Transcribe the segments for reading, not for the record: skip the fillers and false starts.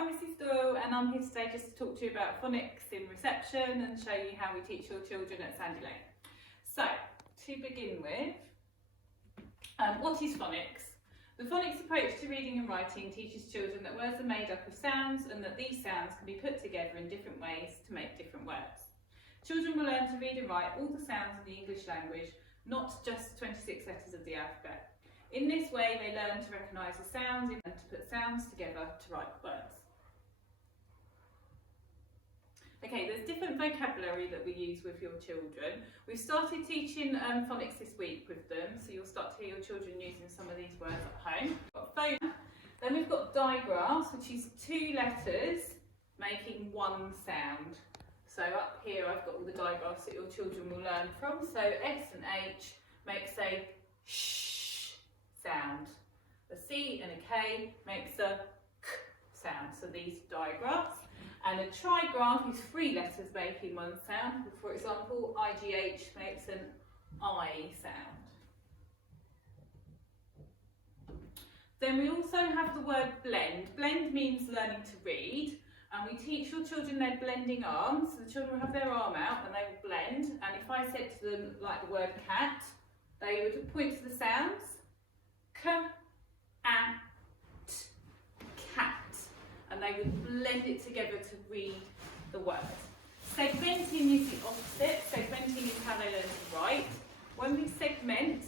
I'm Mrs Doyle and I'm here today just to talk to you about phonics in reception and show you how we teach your children at Sandy Lane. So, to begin with, what is phonics? The phonics approach to reading and writing teaches children that words are made up of sounds and that these sounds can be put together in different ways to make different words. Children will learn to read and write all the sounds of the English language, not just 26 letters of the alphabet. In this way, they learn to recognise the sounds and to put sounds together to write words. Okay, there's different vocabulary that we use with your children. We've started teaching phonics this week with them, so you'll start to hear your children using some of these words at home. We've got phone, then we've got digraphs, which is 2 letters making one sound. So up here I've got all the digraphs that your children will learn from. So S and H makes a sh sound. A C and a K makes a k sound. So these are digraphs. And a trigraph is 3 letters making one sound. For example, IGH makes an I sound. Then we also have the word blend. Blend means learning to read. And we teach your children their blending arms. So the children will have their arm out and they will blend. And if I said to them like the word cat, they would point to the sounds. K, a, t, cat. And they would blend it together to read the word. Segmenting is the opposite. Segmenting is how they learn to write. When we segment,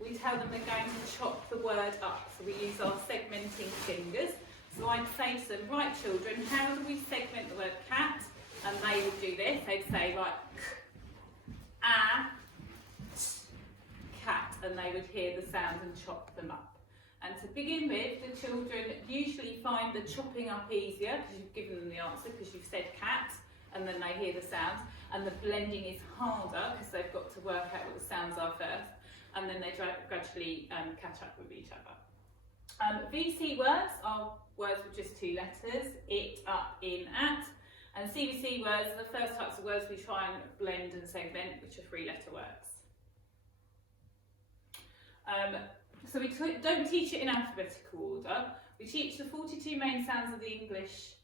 we tell them they're going to chop the word up. So we use our segmenting fingers. So I'd say to them, right children, how do we segment the word cat? And they would do this. They'd say like k, a, t, cat. And they would hear the sounds and chop them up. And to begin with, the children usually find the chopping up easier because you've given them the answer because you've said cat and then they hear the sounds. And the blending is harder because they've got to work out what the sounds are first. And then they gradually catch up with each other. VC words are words with just 2 letters, it, up, in, at. And CVC words are the first types of words we try and blend and segment, which are 3-letter words. So we don't teach it in alphabetical order. We teach the 42 main sounds of the English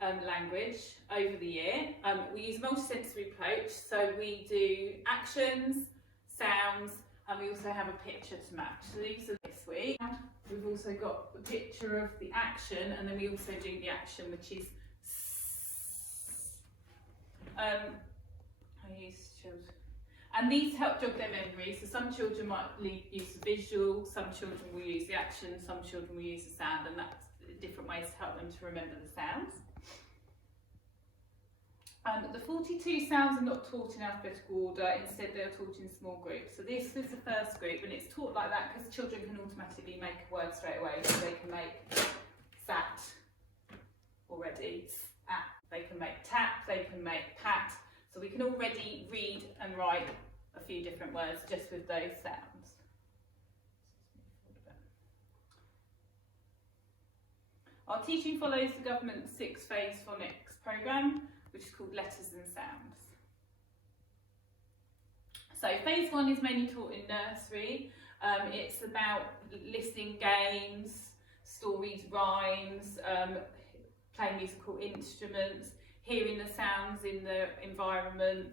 language over the year. We use a multisensory approach, so we do actions, sounds, and we also have a picture to match. So these are this week. We've also got the picture of the action, and then we also do the action, which is s. I use children. And these help jog their memory. So some children might use the visual, some children will use the action, some children will use the sound, and that's different ways to help them to remember the sounds. The 42 sounds are not taught in alphabetical order, instead they are taught in small groups. So this is the first group, and it's taught like that because children can automatically make a word straight away. So they can make sat already, at. They can make tap, they can make pat. So we can already read and write a few different words just with those sounds. Our teaching follows the government's 6-phase phonics programme, which is called Letters and Sounds. So phase 1 is mainly taught in nursery. It's about listening games, stories, rhymes, playing musical instruments, hearing the sounds in the environment,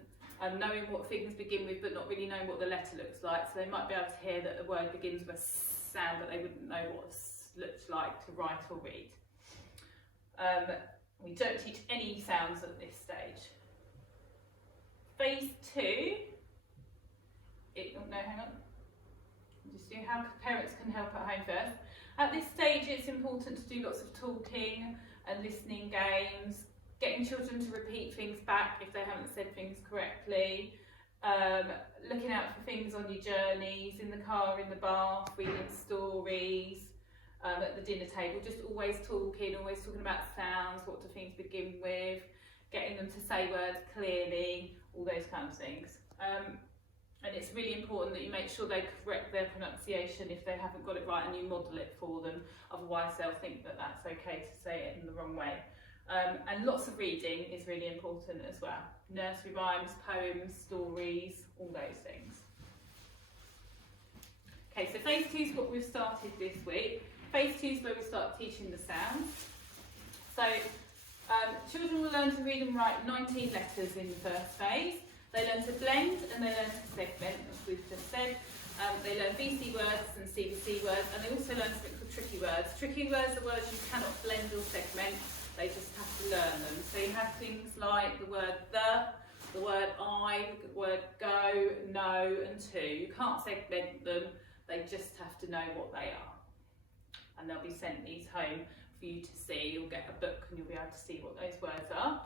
knowing what things begin with but not really knowing what the letter looks like. So they might be able to hear that a word begins with a sound but they wouldn't know what it looks like to write or read. We don't teach any sounds at this stage. Phase 2, hang on. Just do how parents can help at home first. At this stage it's important to do lots of talking and listening games, getting children to repeat things back if they haven't said things correctly, looking out for things on your journeys, in the car, in the bath, reading stories, at the dinner table, just always talking about sounds, what do things begin with, getting them to say words clearly, all those kinds of things. And it's really important that you make sure they correct their pronunciation if they haven't got it right and you model it for them, otherwise they'll think that that's okay to say it in the wrong way. And lots of reading is really important as well. Nursery rhymes, poems, stories, all those things. Okay, so phase 2 is what we've started this week. Phase 2 is where we start teaching the sounds. So children will learn to read and write 19 letters in the first phase. They learn to blend and they learn to segment, as we've just said. They learn VC words and CVC words, and they also learn something called tricky words. Tricky words are words you cannot blend or segment, they just have to learn them. So you have things like the word the word I, the word go, no and to. You can't segment them, they just have to know what they are. And they'll be sent these home for you to see. You'll get a book and you'll be able to see what those words are.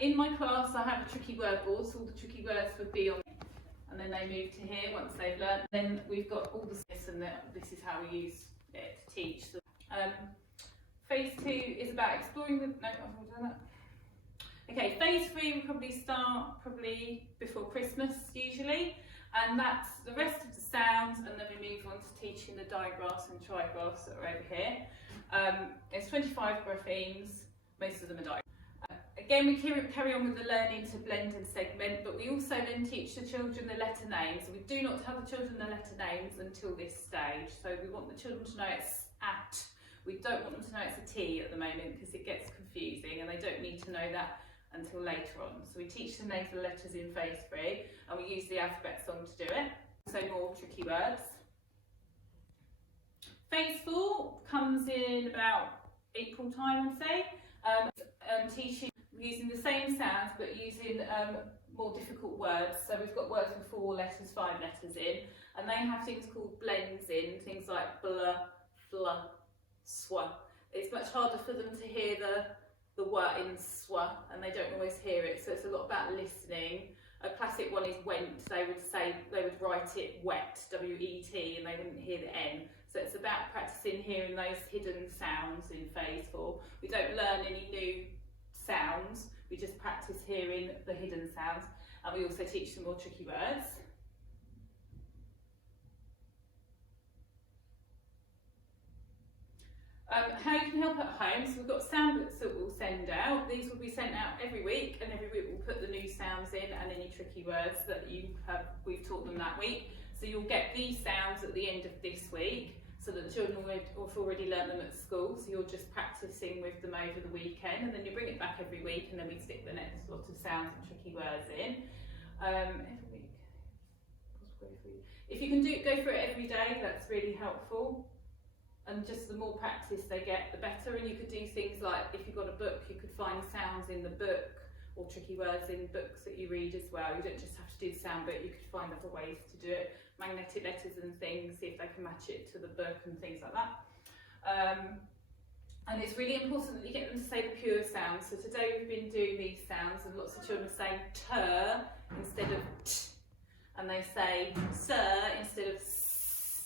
In my class I have a tricky word board, so all the tricky words would be on, and then they move to here once they've learned. Then we've got all the this, and this is how we use it to teach. Phase 2 is about exploring the, no, I've already done that. Okay, phase 3 will probably start before Christmas usually, and that's the rest of the sounds, and then we move on to teaching the digraphs and trigraphs that are over here. It's 25 graphemes, most of them are digraphs. Again, we carry on with the learning to blend and segment, but we also then teach the children the letter names. We do not tell the children the letter names until this stage. So we want the children to know it's at. We don't want them to know it's a T at the moment because it gets confusing, and they don't need to know that until later on. So we teach them names of the letters in phase 3, and we use the alphabet song to do it. So more tricky words. Phase 4 comes in about April time, I'd say. Teaching using the same sounds but using more difficult words. So we've got words with 4 letters, 5 letters in, and they have things called blends in, things like blah, fla, swa. It's much harder for them to hear the word in swa, and they don't always hear it, so it's a lot about listening. A classic one is went. They would write it wet, W-E-T, and they wouldn't hear the N. So it's about practicing hearing those hidden sounds in phase 4. We don't learn any new sounds, we just practice hearing the hidden sounds, and we also teach them more tricky words. How you can help at home, so we've got sound books that we'll send out. These will be sent out every week, and every week we'll put the new sounds in and any tricky words that we've taught them that week. So you'll get these sounds at the end of this week, so that the children have already learnt them at school, so you're just practising with them over the weekend, and then you bring it back every week, and then we stick the next lot of sounds and tricky words in. Every week. If you can go through it every day, that's really helpful. And just the more practice they get, the better. And you could do things like, if you've got a book, you could find sounds in the book or tricky words in books that you read as well. You don't just have to do the sound bit, you could find other ways to do it. Magnetic letters and things, see if they can match it to the book and things like that. And it's really important that you get them to say the pure sounds. So today we've been doing these sounds, and lots of children are saying ter instead of t, and they say sir instead of s.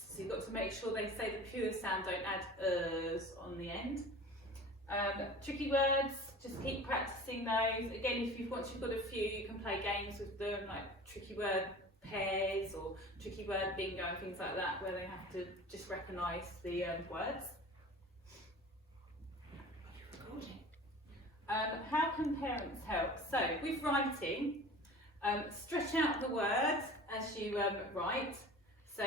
So you've got to make sure they say the pure sound, don't add ers on the end. Tricky words, just keep practicing those. Again, once you've got a few, you can play games with them, like tricky word pairs or tricky word bingo and things like that, where they have to just recognise the words. How can parents help? So with writing, stretch out the words as you write. So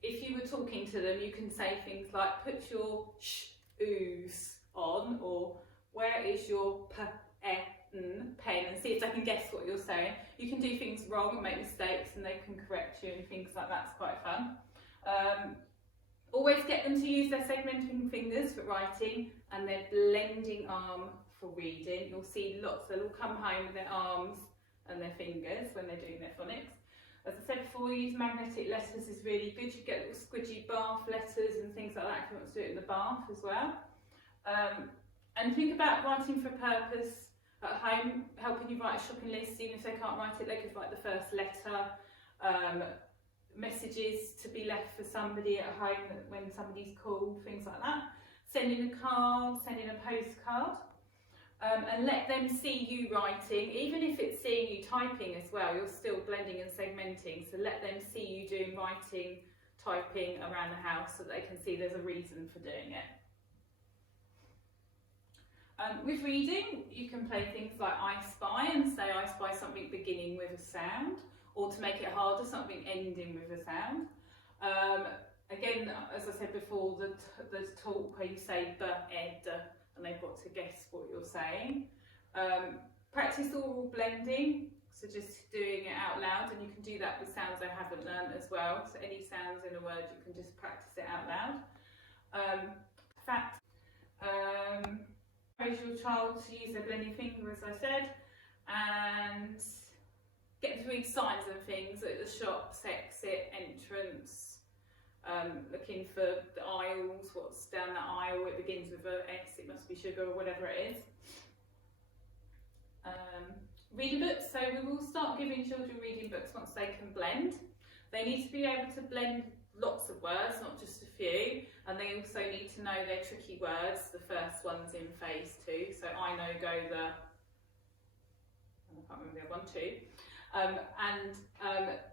if you were talking to them, you can say things like, put your sh-oos on, or where is your pen, and see if they can guess what you're saying. You can do things wrong and make mistakes, and they can correct you, and things like that's quite fun. Always get them to use their segmenting fingers for writing and their blending arm for reading. You'll see lots, they'll all come home with their arms and their fingers when they're doing their phonics. As I said before, use magnetic letters is really good. You get little squidgy bath letters and things like that if you want to do it in the bath as well. And think about writing for a purpose at home, helping you write a shopping list. Even if they can't write it, they could write the first letter. Messages to be left for somebody at home when somebody's called, things like that. Sending a card, sending a postcard. And let them see you writing, even if it's seeing you typing as well, you're still blending and segmenting, so let them see you doing writing, typing around the house so they can see there's a reason for doing it. With reading, you can play things like I Spy and say I spy something beginning with a sound, or to make it harder, something ending with a sound. Again, as I said before, the talk where you say b, e, d, and they've got to guess what you're saying. Practice oral blending, so just doing it out loud, and you can do that with sounds they haven't learned as well. So any sounds in a word, you can just practice it out loud. Fact. Encourage your child to use their blending finger, as I said, and get them to read signs and things at the shops, exit, entrance, looking for the aisles, what's down that aisle, it begins with a S, it must be sugar or whatever it is. Reading books, so we will start giving children reading books once they can blend. They need to be able to blend lots of words, not just a few, and they also need to know their tricky words. The first one's in phase 2, so I know, go, the, I can't remember the other one, too.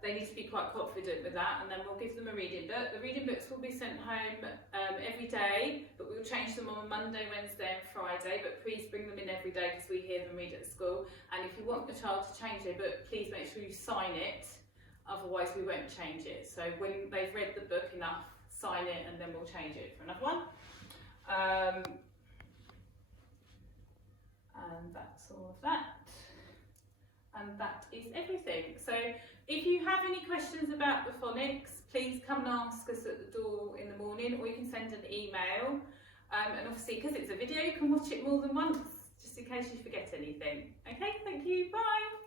They need to be quite confident with that, and then we'll give them a reading book. The reading books will be sent home every day, but we'll change them on Monday, Wednesday and Friday, but please bring them in every day because we hear them read at school. And if you want the child to change their book, please make sure you sign it, otherwise we won't change it. So when they've read the book enough, sign it, and then we'll change it for another one. And that's all of that. And that is everything. So if you have any questions about the phonics, please come and ask us at the door in the morning, or you can send an email. And obviously, because it's a video, you can watch it more than once, just in case you forget anything. Okay, thank you, bye.